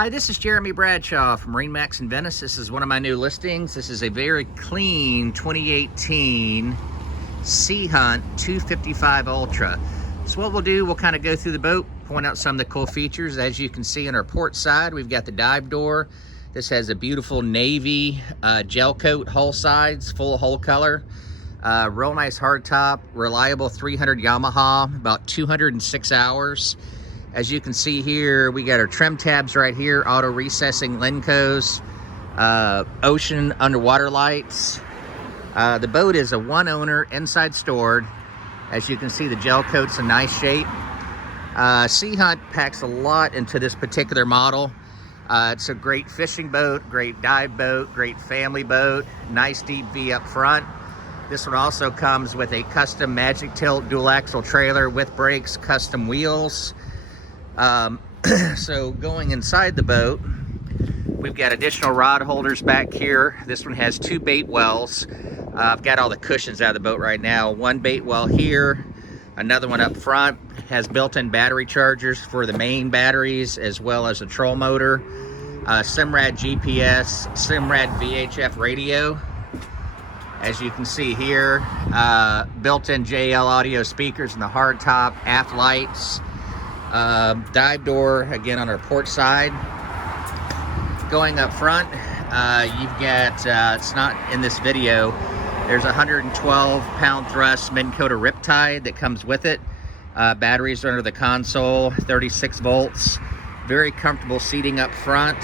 Hi, this is Jeremy Bradshaw from Marinemax Venice. This is one of my new listings. This is a very clean 2018 Sea Hunt 255 Ultra. So what we'll do, we'll kind of go through the boat, point out some of the cool features. As you can see on our port side, we've got the dive door. This has a beautiful navy gel coat hull sides, full hull color. Real nice hardtop, reliable 300 Yamaha, about 206 hours. As you can see here, we got our trim tabs right here, auto recessing Lencos, ocean underwater lights. The boat is a one owner, inside stored. As you can see, the gel coat's in nice shape. Sea Hunt packs a lot into this particular model. It's a great fishing boat, great dive boat, great family boat, nice deep V up front. This one also comes with a custom Magic Tilt dual axle trailer with brakes, custom wheels. So going inside the boat, we've got additional rod holders back here. This one has two bait wells. I've got all the cushions out of the boat right now. One bait well here, another one up front. Has built-in battery chargers for the main batteries as well as a troll motor. Simrad GPS, Simrad VHF radio. As you can see here, built-in JL audio speakers in the hardtop, aft lights. Dive door again on our port side. Going up front, you've got, it's not in this video, there's a 112-pound thrust Minn Kota Riptide that comes with it. Batteries are under the console, 36 volts. Very comfortable seating up front.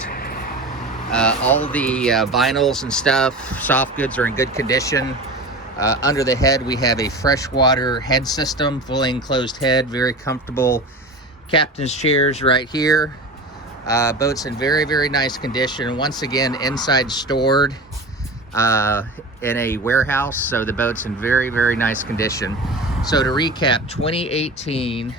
All the vinyls and stuff, soft goods are in good condition. Under the head, we have a freshwater head system, fully enclosed head, very comfortable. Captain's chairs right here. Boat's in very, very nice condition. Once again, inside stored in a warehouse, so the boat's in very, very nice condition. So to recap, 2018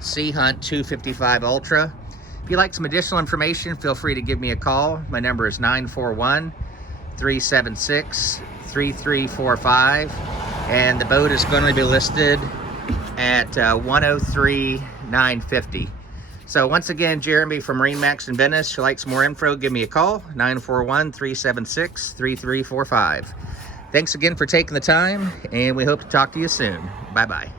Sea Hunt 255 Ultra. If you'd like some additional information, feel free to give me a call. My number is 941-376-3345, and the boat is going to be listed at $103,950. So once again, Jeremy from Marinemax Venice. If you'd like some more info, give me a call, 941-376-3345. Thanks again for taking the time, and we hope to talk to you soon. Bye-bye.